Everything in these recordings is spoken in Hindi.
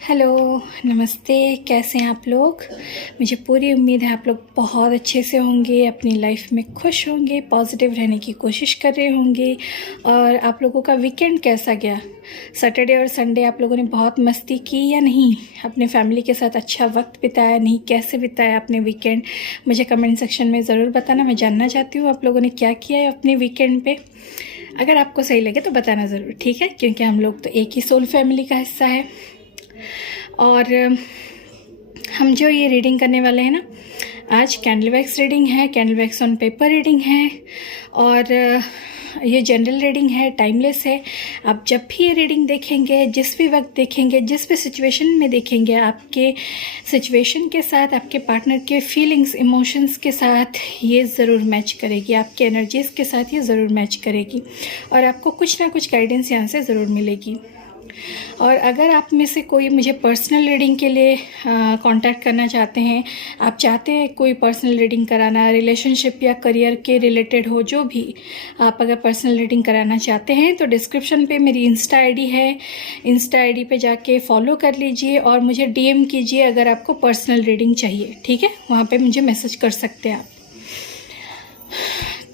हेलो, नमस्ते। कैसे हैं आप लोग? मुझे पूरी उम्मीद है आप लोग बहुत अच्छे से होंगे, अपनी लाइफ में खुश होंगे, पॉजिटिव रहने की कोशिश कर रहे होंगे। और आप लोगों का वीकेंड कैसा गया? सैटरडे और संडे आप लोगों ने बहुत मस्ती की या नहीं? अपने फैमिली के साथ अच्छा वक्त बिताया नहीं? कैसे बिताया आपने वीकेंड? मुझे कमेंट सेक्शन में ज़रूर बताना। मैं जानना चाहती हूँ आप लोगों ने क्या किया है अपने वीकेंड पे। अगर आपको सही लगे तो बताना ज़रूर, ठीक है? क्योंकि हम लोग तो एक ही सोल फैमिली का हिस्सा है। और हम जो ये रीडिंग करने वाले हैं ना, आज कैंडल वैक्स रीडिंग है, candle wax on paper reading है। और ये जनरल रीडिंग है, टाइमलेस है। आप जब भी ये रीडिंग देखेंगे, जिस भी वक्त देखेंगे, जिस भी सिचुएशन में देखेंगे, आपके सिचुएशन के साथ, आपके पार्टनर के फीलिंग्स, इमोशंस के साथ ये ज़रूर मैच करेगी, आपके एनर्जीज़ के साथ ये ज़रूर मैच करेगी और आपको कुछ ना कुछ गाइडेंस यहाँ से ज़रूर मिलेगी। और अगर आप में से कोई मुझे पर्सनल रीडिंग के लिए कांटेक्ट करना चाहते हैं, आप चाहते हैं कोई पर्सनल रीडिंग कराना, रिलेशनशिप या करियर के रिलेटेड हो, जो भी आप अगर पर्सनल रीडिंग कराना चाहते हैं तो डिस्क्रिप्शन पे मेरी इंस्टा आईडी है। इंस्टा आईडी पे जाके फॉलो कर लीजिए और मुझे डीएम कीजिए अगर आपको पर्सनल रीडिंग चाहिए, ठीक है? वहाँ पे मुझे मैसेज कर सकते हैं आप।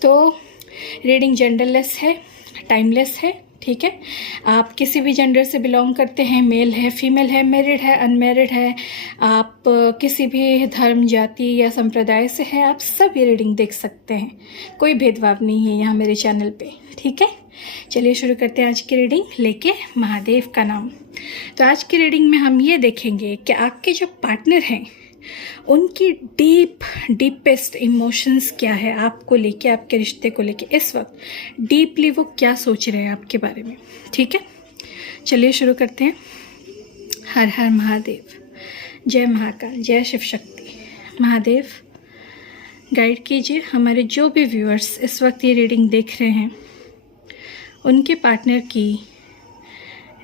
तो रीडिंग जेंडरलेस है, टाइमलेस है, ठीक है? आप किसी भी जेंडर से बिलोंग करते हैं, मेल है, फीमेल है, मैरिड है, अनमैरिड है, आप किसी भी धर्म, जाति या संप्रदाय से हैं, आप सब ये रीडिंग देख सकते हैं। कोई भेदभाव नहीं है यहाँ मेरे चैनल पे, ठीक है? चलिए शुरू करते हैं आज की रीडिंग लेके महादेव का नाम। तो आज की रीडिंग में हम ये देखेंगे कि आपके जो पार्टनर हैं उनकी डीपेस्ट इमोशंस क्या है आपको लेके, आपके रिश्ते को लेके। इस वक्त डीपली वो क्या सोच रहे हैं आपके बारे में, ठीक है? चलिए शुरू करते हैं। हर हर महादेव, जय महाकाल, जय शिव शक्ति। महादेव गाइड कीजिए हमारे जो भी व्यूअर्स इस वक्त ये रीडिंग देख रहे हैं, उनके पार्टनर की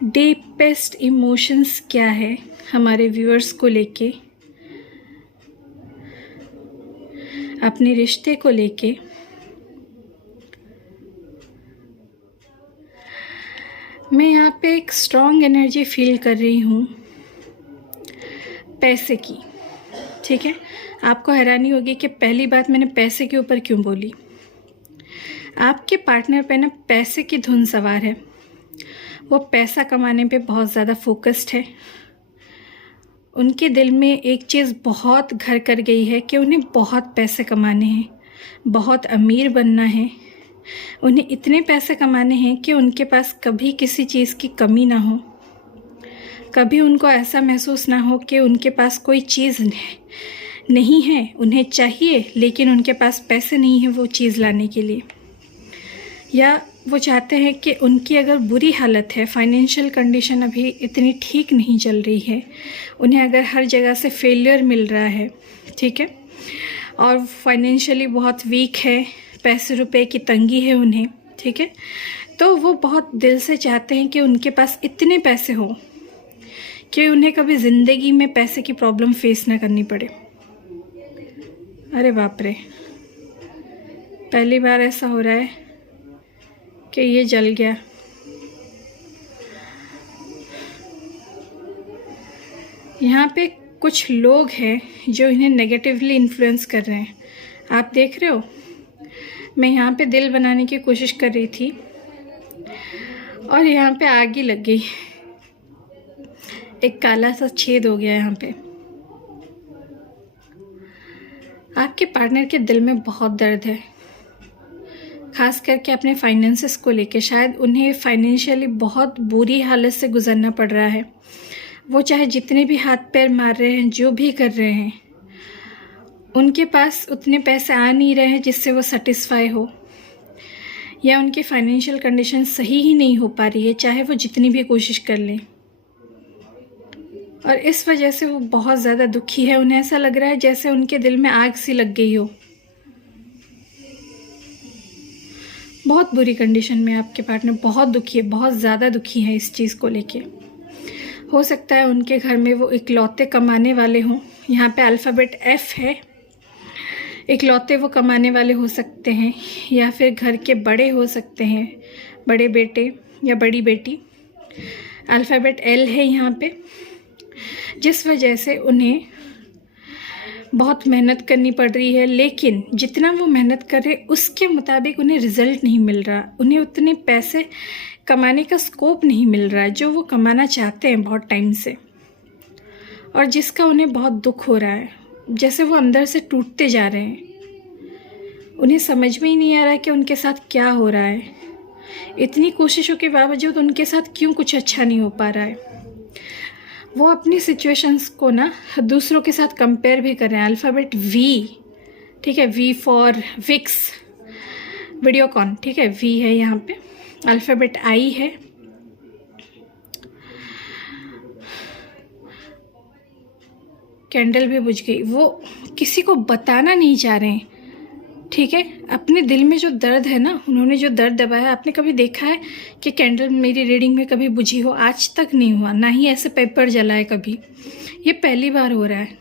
डीपेस्ट इमोशंस क्या है हमारे व्यूअर्स को लेके, अपने रिश्ते को लेके। मैं यहाँ पे एक स्ट्रॉन्ग एनर्जी फील कर रही हूँ पैसे की, ठीक है? आपको हैरानी होगी कि पहली बात मैंने पैसे के ऊपर क्यों बोली। आपके पार्टनर पे ना पैसे की धुन सवार है। वो पैसा कमाने पे बहुत ज़्यादा फोकस्ड है। उनके दिल में एक चीज़ बहुत घर कर गई है कि उन्हें बहुत पैसे कमाने हैं, बहुत अमीर बनना है। उन्हें इतने पैसे कमाने हैं कि उनके पास कभी किसी चीज़ की कमी ना हो, कभी उनको ऐसा महसूस ना हो कि उनके पास कोई चीज़ नहीं है, उन्हें चाहिए लेकिन उनके पास पैसे नहीं है वो चीज़ लाने के लिए। या वो चाहते हैं कि उनकी अगर बुरी हालत है, फाइनेंशियल कंडीशन अभी इतनी ठीक नहीं चल रही है, उन्हें अगर हर जगह से फेलियर मिल रहा है, ठीक है, और फाइनेंशियली बहुत वीक है, पैसे रुपए की तंगी है उन्हें, ठीक है, तो वो बहुत दिल से चाहते हैं कि उनके पास इतने पैसे हो कि उन्हें कभी ज़िंदगी में पैसे की प्रॉब्लम फेस ना करनी पड़े। अरे बाप रे, पहली बार ऐसा हो रहा है कि ये जल गया। यहाँ पे कुछ लोग हैं जो इन्हें नेगेटिवली इन्फ्लुएंस कर रहे हैं। आप देख रहे हो, मैं यहाँ पे दिल बनाने की कोशिश कर रही थी और यहाँ पे आग ही लग गई। एक काला सा छेद हो गया यहाँ पे। आपके पार्टनर के दिल में बहुत दर्द है, खास करके अपने फाइनेंसेस को लेके। शायद उन्हें फाइनेंशियली बहुत बुरी हालत से गुजरना पड़ रहा है। वो चाहे जितने भी हाथ पैर मार रहे हैं, जो भी कर रहे हैं, उनके पास उतने पैसे आ नहीं रहे हैं जिससे वो सेटिस्फाई हो, या उनकी फाइनेंशियल कंडीशन सही ही नहीं हो पा रही है चाहे वो जितनी भी कोशिश कर लें। और इस वजह से वो बहुत ज़्यादा दुखी है। उन्हें ऐसा लग रहा है जैसे उनके दिल में आग सी लग गई हो। बहुत बुरी कंडीशन में आपके पार्टनर, बहुत दुखी है, बहुत ज़्यादा दुखी है इस चीज़ को लेके। हो सकता है उनके घर में वो इकलौते कमाने वाले हों। यहाँ पे अल्फ़ाबेट F है। इकलौते वो कमाने वाले हो सकते हैं, या फिर घर के बड़े हो सकते हैं, बड़े बेटे या बड़ी बेटी। अल्फ़ाबेट L है यहाँ पे। जिस वजह से उन्हें बहुत मेहनत करनी पड़ रही है, लेकिन जितना वो मेहनत कर रहे उसके मुताबिक उन्हें रिज़ल्ट नहीं मिल रहा, उन्हें उतने पैसे कमाने का स्कोप नहीं मिल रहा है जो वो कमाना चाहते हैं बहुत टाइम से, और जिसका उन्हें बहुत दुख हो रहा है, जैसे वो अंदर से टूटते जा रहे हैं। उन्हें समझ में ही नहीं आ रहा है कि उनके साथ क्या हो रहा है, इतनी कोशिशों के बावजूद उनके साथ क्यों कुछ अच्छा नहीं हो पा रहा है। वो अपनी सिचुएशंस को ना दूसरों के साथ कंपेयर भी कर रहे हैं। अल्फ़ाबेट वी, ठीक है, वी फॉर विक्स वीडियोकॉन, ठीक है, वी है यहाँ पे। अल्फ़ाबेट आई है, कैंडल भी बुझ गई। वो किसी को बताना नहीं चाह रहे हैं, ठीक है, अपने दिल में जो दर्द है ना, उन्होंने जो दर्द दबाया। आपने कभी देखा है कि कैंडल मेरी रीडिंग में कभी बुझी हो? आज तक नहीं हुआ, ना ही ऐसे पेपर जला है कभी, ये पहली बार हो रहा है।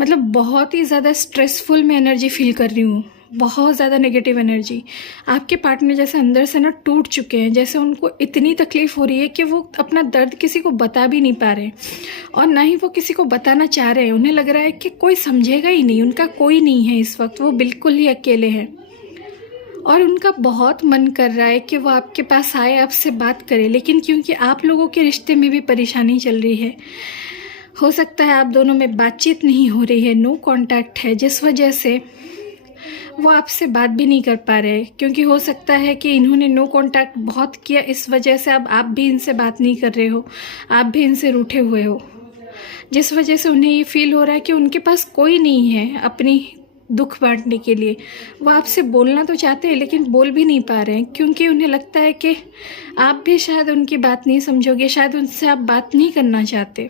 मतलब बहुत ही ज़्यादा स्ट्रेसफुल मैं एनर्जी फील कर रही हूँ, बहुत ज़्यादा नेगेटिव एनर्जी। आपके पार्टनर जैसे अंदर से ना टूट चुके हैं, जैसे उनको इतनी तकलीफ़ हो रही है कि वो अपना दर्द किसी को बता भी नहीं पा रहे, और ना ही वो किसी को बताना चाह रहे हैं। उन्हें लग रहा है कि कोई समझेगा ही नहीं, उनका कोई नहीं है इस वक्त, वो बिल्कुल ही अकेले हैं। और उनका बहुत मन कर रहा है कि वो आपके पास आए, आपसे बात करे, लेकिन क्योंकि आप लोगों के रिश्ते में भी परेशानी चल रही है, हो सकता है आप दोनों में बातचीत नहीं हो रही है, नो कांटेक्ट है, जिस वजह से वो आपसे बात भी नहीं कर पा रहे। क्योंकि हो सकता है कि इन्होंने नो कांटेक्ट बहुत किया, इस वजह से अब आप भी इनसे बात नहीं कर रहे हो, आप भी इनसे रूठे हुए हो, जिस वजह से उन्हें ये फील हो रहा है कि उनके पास कोई नहीं है अपनी दुख बांटने के लिए। वो आपसे बोलना तो चाहते हैं लेकिन बोल भी नहीं पा रहे हैं, क्योंकि उन्हें लगता है कि आप भी शायद उनकी बात नहीं समझोगे, शायद उनसे आप बात नहीं करना चाहते।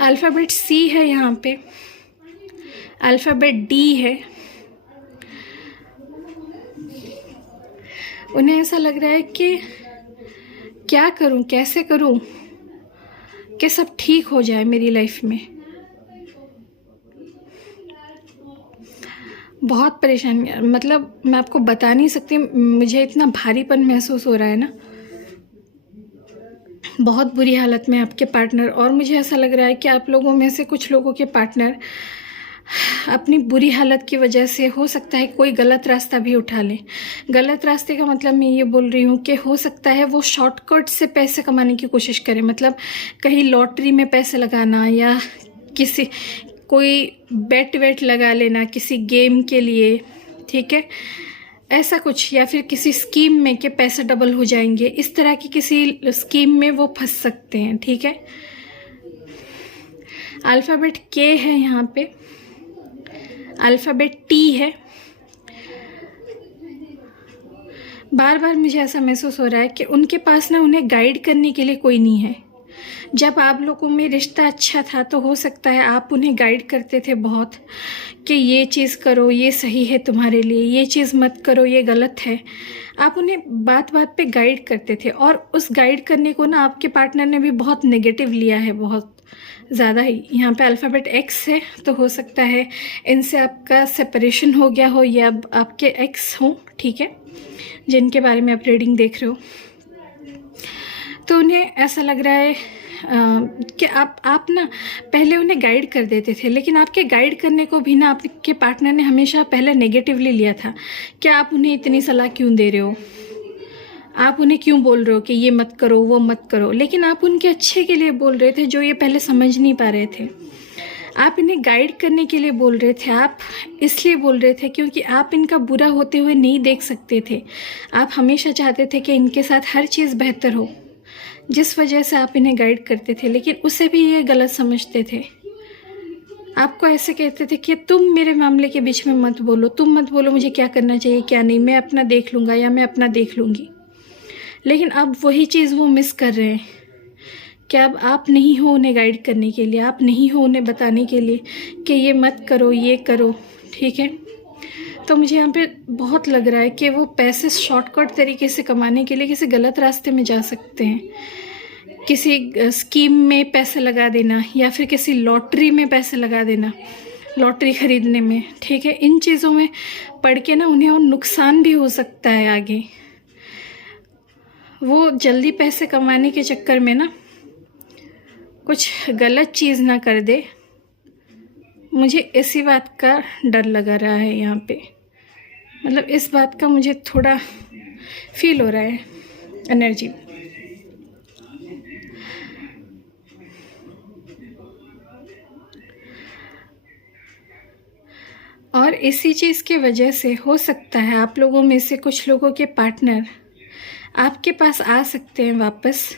अल्फ़ाबेट सी है यहाँ पे, अल्फ़ाबेट डी है। उन्हें ऐसा लग रहा है कि क्या करूं, कैसे करूं कि सब ठीक हो जाए मेरी लाइफ में। बहुत परेशानी, मतलब मैं आपको बता नहीं सकती, मुझे इतना भारीपन महसूस हो रहा है ना, बहुत बुरी हालत में आपके पार्टनर। और मुझे ऐसा लग रहा है कि आप लोगों में से कुछ लोगों के पार्टनर अपनी बुरी हालत की वजह से हो सकता है कोई गलत रास्ता भी उठा ले। गलत रास्ते का मतलब मैं ये बोल रही हूँ कि हो सकता है वो शॉर्टकट से पैसे कमाने की कोशिश करे, मतलब कहीं लॉटरी में पैसे लगाना, या किसी कोई बेट वेट लगा लेना किसी गेम के लिए, ठीक है, ऐसा कुछ, या फिर किसी स्कीम में कि पैसे डबल हो जाएंगे, इस तरह की किसी स्कीम में वो फंस सकते हैं, ठीक है। अल्फ़ाबेट के है यहाँ पे, अल्फ़ाबेट टी है। बार बार मुझे ऐसा महसूस हो रहा है कि उनके पास ना उन्हें गाइड करने के लिए कोई नहीं है। जब आप लोगों में रिश्ता अच्छा था तो हो सकता है आप उन्हें गाइड करते थे बहुत, कि ये चीज़ करो, ये सही है तुम्हारे लिए, ये चीज़ मत करो, ये गलत है। आप उन्हें बात बात पे गाइड करते थे, और उस गाइड करने को ना आपके पार्टनर ने भी बहुत नेगेटिव लिया है, बहुत ज़्यादा ही। यहाँ पे अल्फ़ाबेट एक्स है, तो हो सकता है इनसे आपका सेपरेशन हो गया हो, या अब आपके एक्स हों, ठीक है, जिनके बारे में आप रीडिंग देख रहे हो। तो उन्हें ऐसा लग रहा है कि आप ना पहले उन्हें गाइड कर देते थे, लेकिन आपके गाइड करने को भी ना आपके पार्टनर ने हमेशा पहले नेगेटिवली लिया था। कि आप उन्हें इतनी सलाह क्यों दे रहे हो, आप उन्हें क्यों बोल रहे हो कि ये मत करो, वो मत करो, लेकिन आप उनके अच्छे के लिए बोल रहे थे, जो ये पहले समझ नहीं पा रहे थे। आप इन्हें गाइड करने के लिए बोल रहे थे, आप इसलिए बोल रहे थे क्योंकि आप इनका बुरा होते हुए नहीं देख सकते थे। आप हमेशा चाहते थे कि इनके साथ हर चीज़ बेहतर हो, जिस वजह से आप इन्हें गाइड करते थे, लेकिन उसे भी ये गलत समझते थे। आपको ऐसे कहते थे कि तुम मेरे मामले के बीच में मत बोलो, तुम मत बोलो मुझे क्या करना चाहिए क्या नहीं, मैं अपना देख लूँगा या मैं अपना देख लूँगी। लेकिन अब वही चीज़ वो मिस कर रहे हैं कि अब आप नहीं हो उन्हें गाइड करने के लिए, आप नहीं हो उन्हें बताने के लिए कि ये मत करो, ये करो, ठीक है। तो मुझे यहाँ पे बहुत लग रहा है कि वो पैसे शॉर्टकट तरीके से कमाने के लिए किसी गलत रास्ते में जा सकते हैं। किसी स्कीम में पैसे लगा देना, या फिर किसी लॉटरी में पैसे लगा देना, लॉटरी ख़रीदने में, ठीक है। इन चीज़ों में पढ़ के ना उन्हें और नुकसान भी हो सकता है आगे। वो जल्दी पैसे कमाने के चक्कर में ना कुछ गलत चीज़ ना कर दे, मुझे इसी बात का डर लगा रहा है यहाँ पे। मतलब इस बात का मुझे थोड़ा फील हो रहा है एनर्जी। और इसी चीज़ की वजह से हो सकता है आप लोगों में से कुछ लोगों के पार्टनर आपके पास आ सकते हैं, वापस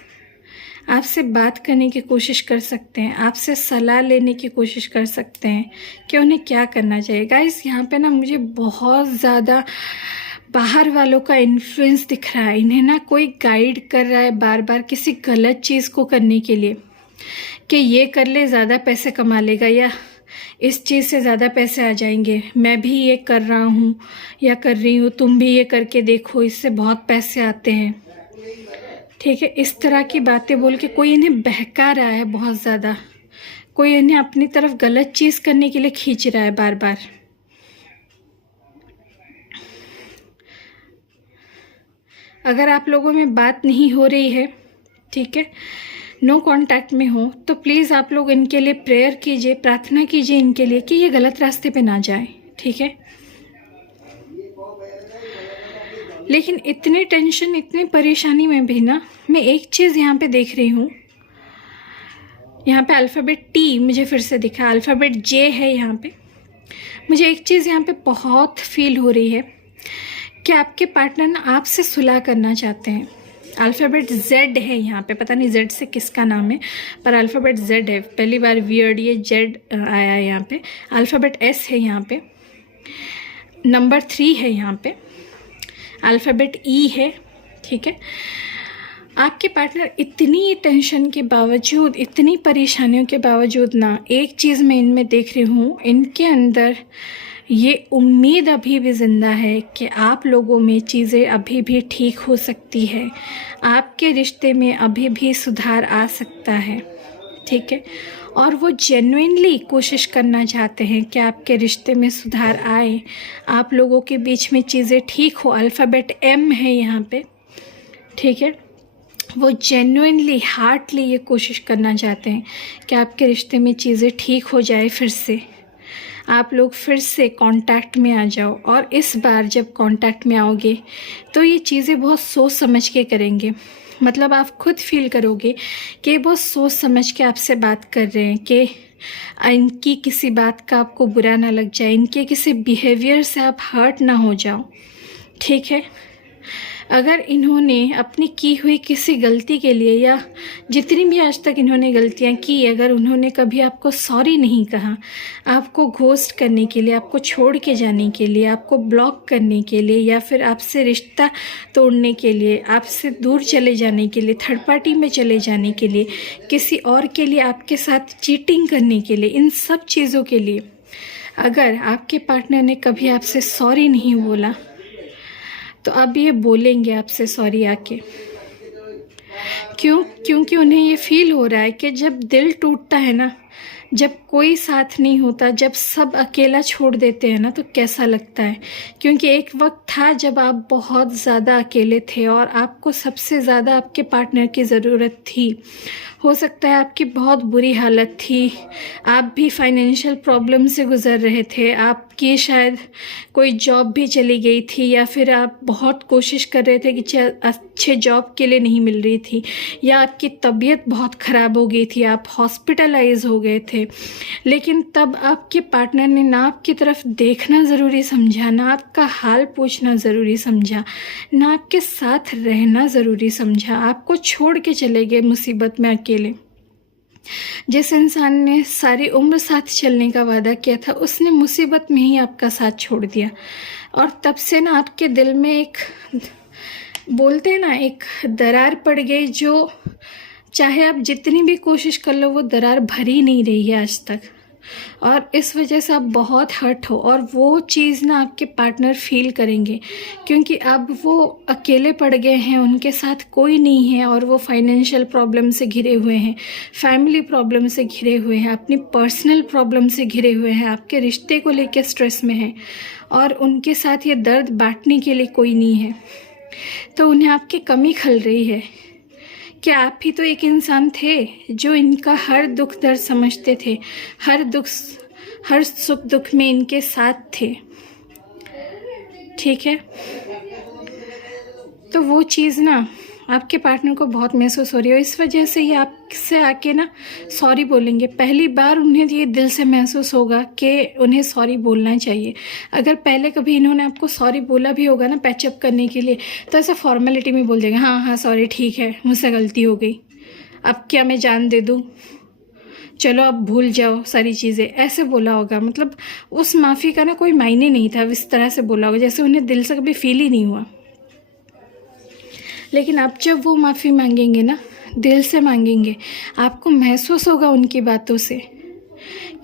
आपसे बात करने की कोशिश कर सकते हैं, आपसे सलाह लेने की कोशिश कर सकते हैं कि उन्हें क्या करना चाहिए। गाइस यहाँ पे ना मुझे बहुत ज़्यादा बाहर वालों का इन्फ्लुएंस दिख रहा है। इन्हें ना कोई गाइड कर रहा है बार बार किसी गलत चीज़ को करने के लिए, कि ये कर ले ज़्यादा पैसे कमा लेगा, या इस चीज़ से ज़्यादा पैसे आ जाएंगे, मैं भी ये कर रहा हूँ या कर रही हूँ, तुम भी ये करके देखो, इससे बहुत पैसे आते हैं। ठीक है, इस तरह की बातें बोल के कोई इन्हें बहका रहा है बहुत ज़्यादा, कोई इन्हें अपनी तरफ गलत चीज़ करने के लिए खींच रहा है बार बार। अगर आप लोगों में बात नहीं हो रही है, ठीक है, नो कांटेक्ट में हो, तो प्लीज़ आप लोग इनके लिए प्रेयर कीजिए, प्रार्थना कीजिए इनके लिए कि ये गलत रास्ते पे ना जाए। ठीक है, लेकिन इतनी टेंशन, इतनी परेशानी में भी ना मैं एक चीज़ यहाँ पे देख रही हूँ। यहाँ पे अल्फ़ाबेट टी मुझे फिर से दिखा, अल्फ़ाबेट जे है यहाँ पे। मुझे एक चीज़ यहाँ पे बहुत फील हो रही है कि आपके पार्टनर ना आपसे सुलह करना चाहते हैं। अल्फ़ाबेट जेड है यहाँ पे, पता नहीं जेड से किसका नाम है, पर अल्फ़ाबेट जेड है। पहली बार वियर्ड ये जेड आया है यहाँ पे। अल्फ़ाबेट एस है यहाँ पे, नंबर 3 है यहाँ पे, अल्फ़ाबेट ई है। ठीक है, आपके पार्टनर इतनी टेंशन के बावजूद, इतनी परेशानियों के बावजूद ना, एक चीज़ मैं इनमें देख रही हूँ, इनके अंदर ये उम्मीद अभी भी ज़िंदा है कि आप लोगों में चीज़ें अभी भी ठीक हो सकती है, आपके रिश्ते में अभी भी सुधार आ सकता है। ठीक है, और वो जेन्युइनली कोशिश करना चाहते हैं कि आपके रिश्ते में सुधार आए, आप लोगों के बीच में चीज़ें ठीक हो। अल्फ़ाबेट एम है यहाँ पे। ठीक है, वो जेन्युइनली, हार्टली ये कोशिश करना चाहते हैं कि आपके रिश्ते में चीज़ें ठीक हो जाए, फिर से आप लोग फिर से कांटेक्ट में आ जाओ। और इस बार जब कांटेक्ट में आओगे तो ये चीज़ें बहुत सोच समझ के करेंगे। मतलब आप खुद फील करोगे कि बहुत सोच समझ के आपसे बात कर रहे हैं, कि इनकी किसी बात का आपको बुरा ना लग जाए, इनके किसी बिहेवियर से आप हर्ट ना हो जाओ। ठीक है, अगर इन्होंने अपनी की हुई किसी गलती के लिए, या जितनी भी आज तक इन्होंने गलतियां की, अगर उन्होंने कभी आपको सॉरी नहीं कहा, आपको घोस्ट करने के लिए, आपको छोड़ के जाने के लिए, आपको ब्लॉक करने के लिए, या फिर आपसे रिश्ता तोड़ने के लिए, आपसे दूर चले जाने के लिए, थर्ड पार्टी में चले जाने के लिए, किसी और के लिए आपके साथ चीटिंग करने के लिए, इन सब चीज़ों के लिए अगर आपके पार्टनर ने कभी आपसे सॉरी नहीं बोला, तो अब ये बोलेंगे आपसे सॉरी आके। क्योंकि उन्हें ये फील हो रहा है कि जब दिल टूटता है ना, जब कोई साथ नहीं होता, जब सब अकेला छोड़ देते हैं ना, तो कैसा लगता है। क्योंकि एक वक्त था जब आप बहुत ज़्यादा अकेले थे और आपको सबसे ज़्यादा आपके पार्टनर की ज़रूरत थी। हो सकता है आपकी बहुत बुरी हालत थी, आप भी फाइनेंशियल प्रॉब्लम से गुज़र रहे थे, आपकी शायद कोई जॉब भी चली गई थी, या फिर आप बहुत कोशिश कर रहे थे कि अच्छे जॉब के लिए नहीं मिल रही थी, या आपकी तबीयत बहुत ख़राब हो गई थी, आप हॉस्पिटलाइज हो गए थे। लेकिन तब आपके पार्टनर ने ना आपकी तरफ देखना ज़रूरी समझा, ना आपका हाल पूछना ज़रूरी समझा, ना आपके साथ रहना ज़रूरी समझा, आपको छोड़ के चले गए मुसीबत में अकेले। जिस इंसान ने सारी उम्र साथ चलने का वादा किया था, उसने मुसीबत में ही आपका साथ छोड़ दिया। और तब से ना आपके दिल में एक, बोलते हैं ना, एक दरार पड़ गई, जो चाहे आप जितनी भी कोशिश कर लो, वो दरार भरी नहीं रही है आज तक। और इस वजह से आप बहुत हर्ट हो, और वो चीज़ ना आपके पार्टनर फील करेंगे, क्योंकि अब वो अकेले पड़ गए हैं, उनके साथ कोई नहीं है, और वो फाइनेंशियल प्रॉब्लम से घिरे हुए हैं, फैमिली प्रॉब्लम से घिरे हुए हैं, अपनी पर्सनल प्रॉब्लम से घिरे हुए हैं, आपके रिश्ते को लेकर स्ट्रेस में हैं, और उनके साथ ये दर्द बांटने के लिए कोई नहीं है। तो उन्हें आपकी कमी खल रही है कि आप ही तो एक इंसान थे जो इनका हर दुख दर्द समझते थे, हर सुख दुख में इनके साथ थे। ठीक है, तो वो चीज़ ना आपके पार्टनर को बहुत महसूस हो रही है, इस वजह से ये आपसे आके ना सॉरी बोलेंगे। पहली बार उन्हें ये दिल से महसूस होगा कि उन्हें सॉरी बोलना चाहिए। अगर पहले कभी इन्होंने आपको सॉरी बोला भी होगा ना पैचअप करने के लिए, तो ऐसा फॉर्मेलिटी में बोल देंगे, हाँ हाँ सॉरी ठीक है, मुझसे गलती हो गई, अब क्या मैं जान दे दूँ, चलो अब भूल जाओ सारी चीज़ें, ऐसे बोला होगा। मतलब उस माफ़ी का ना कोई मायने नहीं था, इस तरह से बोला होगा जैसे उन्हें दिल से कभी फील ही नहीं हुआ। लेकिन अब जब वो माफ़ी मांगेंगे ना, दिल से मांगेंगे, आपको महसूस होगा उनकी बातों से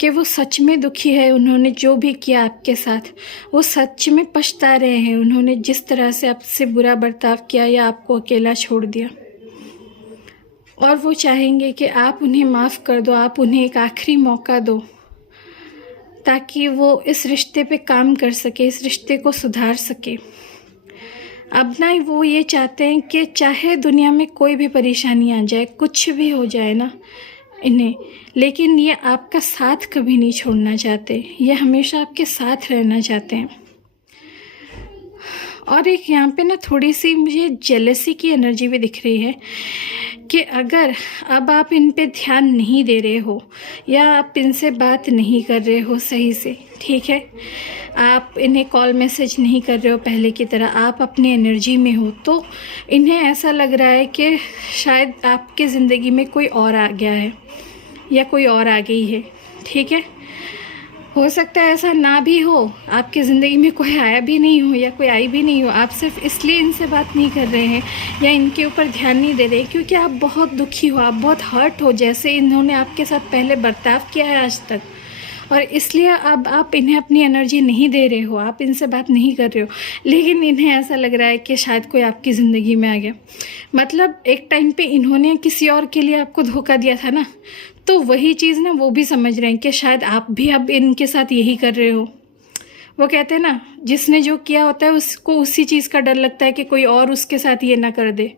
कि वो सच में दुखी है। उन्होंने जो भी किया आपके साथ, वो सच में पछता रहे हैं। उन्होंने जिस तरह से आपसे बुरा बर्ताव किया या आपको अकेला छोड़ दिया, और वो चाहेंगे कि आप उन्हें माफ़ कर दो, आप उन्हें एक आखिरी मौका दो, ताकि वो इस रिश्ते पे काम कर सके, इस रिश्ते को सुधार सके। अब ना वो ये चाहते हैं कि चाहे दुनिया में कोई भी परेशानी आ जाए, कुछ भी हो जाए ना इन्हें, लेकिन ये आपका साथ कभी नहीं छोड़ना चाहते, ये हमेशा आपके साथ रहना चाहते हैं। और एक यहाँ पे ना थोड़ी सी मुझे जेलसी की एनर्जी भी दिख रही है कि अगर अब आप इन पे ध्यान नहीं दे रहे हो या आप इनसे बात नहीं कर रहे हो सही से, ठीक है, आप इन्हें कॉल मैसेज नहीं कर रहे हो पहले की तरह, आप अपनी एनर्जी में हो, तो इन्हें ऐसा लग रहा है कि शायद आपकी ज़िंदगी में कोई और आ गया है या कोई और आ गई है। ठीक है, हो सकता है ऐसा ना भी हो, आपकी ज़िंदगी में कोई आया भी नहीं हो या कोई आई भी नहीं हो, आप सिर्फ इसलिए इनसे बात नहीं कर रहे हैं या इनके ऊपर ध्यान नहीं दे रहे क्योंकि आप बहुत दुखी हो, आप बहुत हर्ट हो जैसे इन्होंने आपके साथ पहले बर्ताव किया है आज तक, और इसलिए अब आप इन्हें अपनी एनर्जी नहीं दे रहे हो, आप इनसे बात नहीं कर रहे हो। लेकिन इन्हें ऐसा लग रहा है कि शायद कोई आपकी ज़िंदगी में आ गया। मतलब एक टाइम पे इन्होंने किसी और के लिए आपको धोखा दिया था ना, तो वही चीज़ ना वो भी समझ रहे हैं कि शायद आप भी अब इनके साथ यही कर रहे हो। वो कहते हैं ना, जिसने जो किया होता है उसको उसी चीज़ का डर लगता है कि कोई और उसके साथ ये ना कर दे।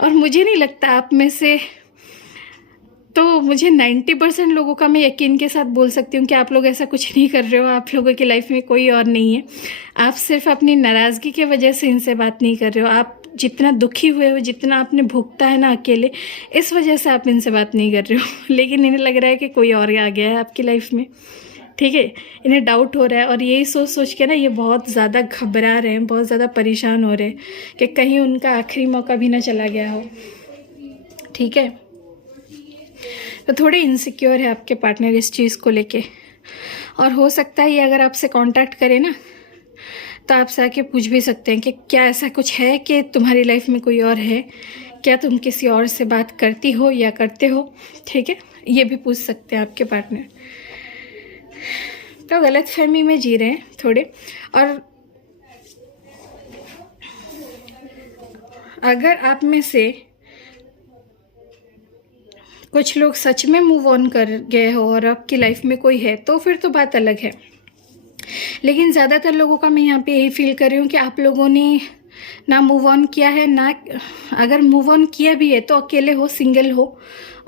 और मुझे नहीं लगता आप में से, तो मुझे 90% लोगों का मैं यकीन के साथ बोल सकती हूँ कि आप लोग ऐसा कुछ नहीं कर रहे हो। आप लोगों की लाइफ में कोई और नहीं है, आप सिर्फ अपनी नाराज़गी की वजह से इनसे बात नहीं कर रहे हो। आप जितना दुखी हुए हो, जितना आपने भुगता है ना अकेले, इस वजह से आप इनसे बात नहीं कर रहे हो। लेकिन इन्हें लग रहा है कि कोई और आ गया है आपकी लाइफ में। ठीक है, इन्हें डाउट हो रहा है और यही सोच सोच के ना ये बहुत ज़्यादा घबरा रहे हैं, बहुत ज़्यादा परेशान हो रहे हैं कि कहीं उनका आखिरी मौका भी ना चला गया हो। ठीक है, तो थोड़े इनसिक्योर है आपके पार्टनर इस चीज़ को लेके, और हो सकता है ये अगर आपसे कांटेक्ट करे ना तो आपसे आके पूछ भी सकते हैं कि क्या ऐसा कुछ है कि तुम्हारी लाइफ में कोई और है, क्या तुम किसी और से बात करती हो या करते हो। ठीक है, ये भी पूछ सकते हैं आपके पार्टनर। तो गलतफहमी में जी रहे हैं थोड़े, और अगर आप में से कुछ लोग सच में मूव ऑन कर गए हो और आपकी लाइफ में कोई है तो फिर तो बात अलग है। लेकिन ज़्यादातर लोगों का मैं यहाँ पे यही फील कर रही हूँ कि आप लोगों ने ना मूव ऑन किया है, ना अगर मूव ऑन किया भी है तो अकेले हो, सिंगल हो,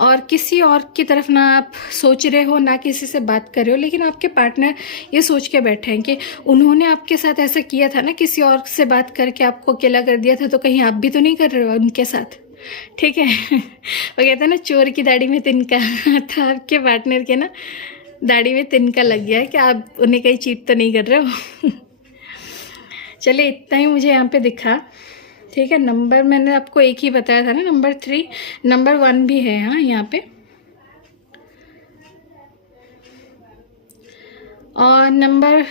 और किसी और की तरफ ना आप सोच रहे हो, ना किसी से बात कर रहे हो। लेकिन आपके पार्टनर ये सोच के बैठे हैं कि उन्होंने आपके साथ ऐसा किया था ना, किसी और से बात करके आपको अकेला कर दिया था, तो कहीं आप भी तो नहीं कर रहे हो उनके साथ। ठीक है, वो कहते हैं ना, चोर की दाढ़ी में तिनका। तो आपके पार्टनर के ना दाढ़ी में तिनका लग गया है कि आप उन्हें कहीं चीट तो नहीं कर रहे हो। चलिए, इतना ही मुझे यहाँ पे दिखा। ठीक है, नंबर मैंने आपको एक ही बताया था ना, नंबर 3, नंबर 1 भी है हाँ यहाँ पे, और नंबर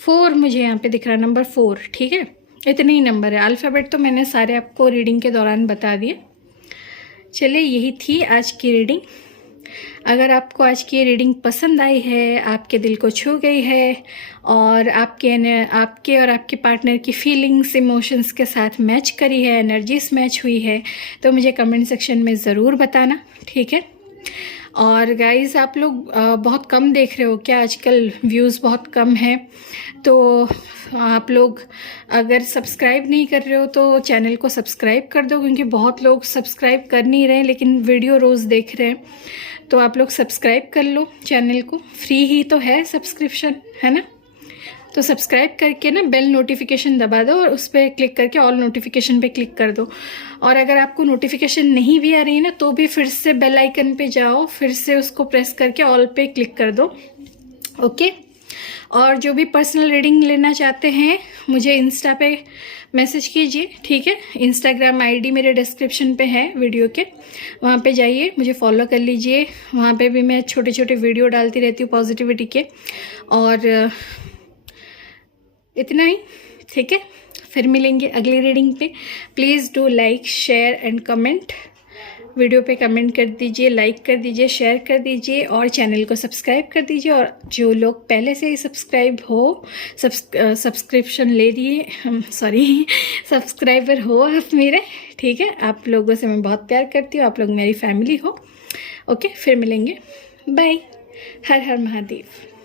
4 मुझे यहाँ पे दिख रहा है, नंबर 4। ठीक है, इतने ही नंबर है। अल्फ़ाबेट तो मैंने सारे आपको रीडिंग के दौरान बता दिए। चलिए, यही थी आज की रीडिंग। अगर आपको आज की रीडिंग पसंद आई है, आपके दिल को छू गई है, और आपके और आपके पार्टनर की फीलिंग्स, इमोशंस के साथ मैच करी है, एनर्जीज मैच हुई है, तो मुझे कमेंट सेक्शन में ज़रूर बताना। ठीक है, और गाइस आप लोग बहुत कम देख रहे हो क्या, आजकल व्यूज़ बहुत कम है। तो आप लोग अगर सब्सक्राइब नहीं कर रहे हो तो चैनल को सब्सक्राइब कर दो, क्योंकि बहुत लोग सब्सक्राइब कर नहीं रहे हैं लेकिन वीडियो रोज़ देख रहे हैं। तो आप लोग सब्सक्राइब कर लो चैनल को, फ्री ही तो है सब्सक्रिप्शन, है ना। तो सब्सक्राइब करके ना बेल नोटिफिकेशन दबा दो और उस पर क्लिक करके ऑल नोटिफिकेशन पे क्लिक कर दो। और अगर आपको नोटिफिकेशन नहीं भी आ रही है ना तो भी फिर से बेल आइकन पे जाओ, फिर से उसको प्रेस करके ऑल पे क्लिक कर दो। ओके। और जो भी पर्सनल रीडिंग लेना चाहते हैं मुझे इंस्टा पे मैसेज कीजिए, ठीक है। इंस्टाग्राम आईडी मेरे डिस्क्रिप्शन पे है वीडियो के, वहाँ पे जाइए, मुझे फॉलो कर लीजिए। वहाँ पे भी मैं छोटे छोटे वीडियो डालती रहती हूँ पॉजिटिविटी के। और इतना ही, ठीक है। फिर मिलेंगे अगली रीडिंग पे। Please do like share and comment. Video पे कमेंट कर दीजिए, लाइक कर दीजिए, शेयर कर दीजिए और चैनल को सब्सक्राइब कर दीजिए। और जो लोग पहले से ही सब्सक्राइब हो, सब्सक्रिप्शन ले लिए, सॉरी सब्सक्राइबर हो आप मेरे, ठीक है। आप लोगों से मैं बहुत प्यार करती हूँ, आप लोग मेरी फैमिली हो। ओके, फिर मिलेंगे, बाय। हर हर महादेव।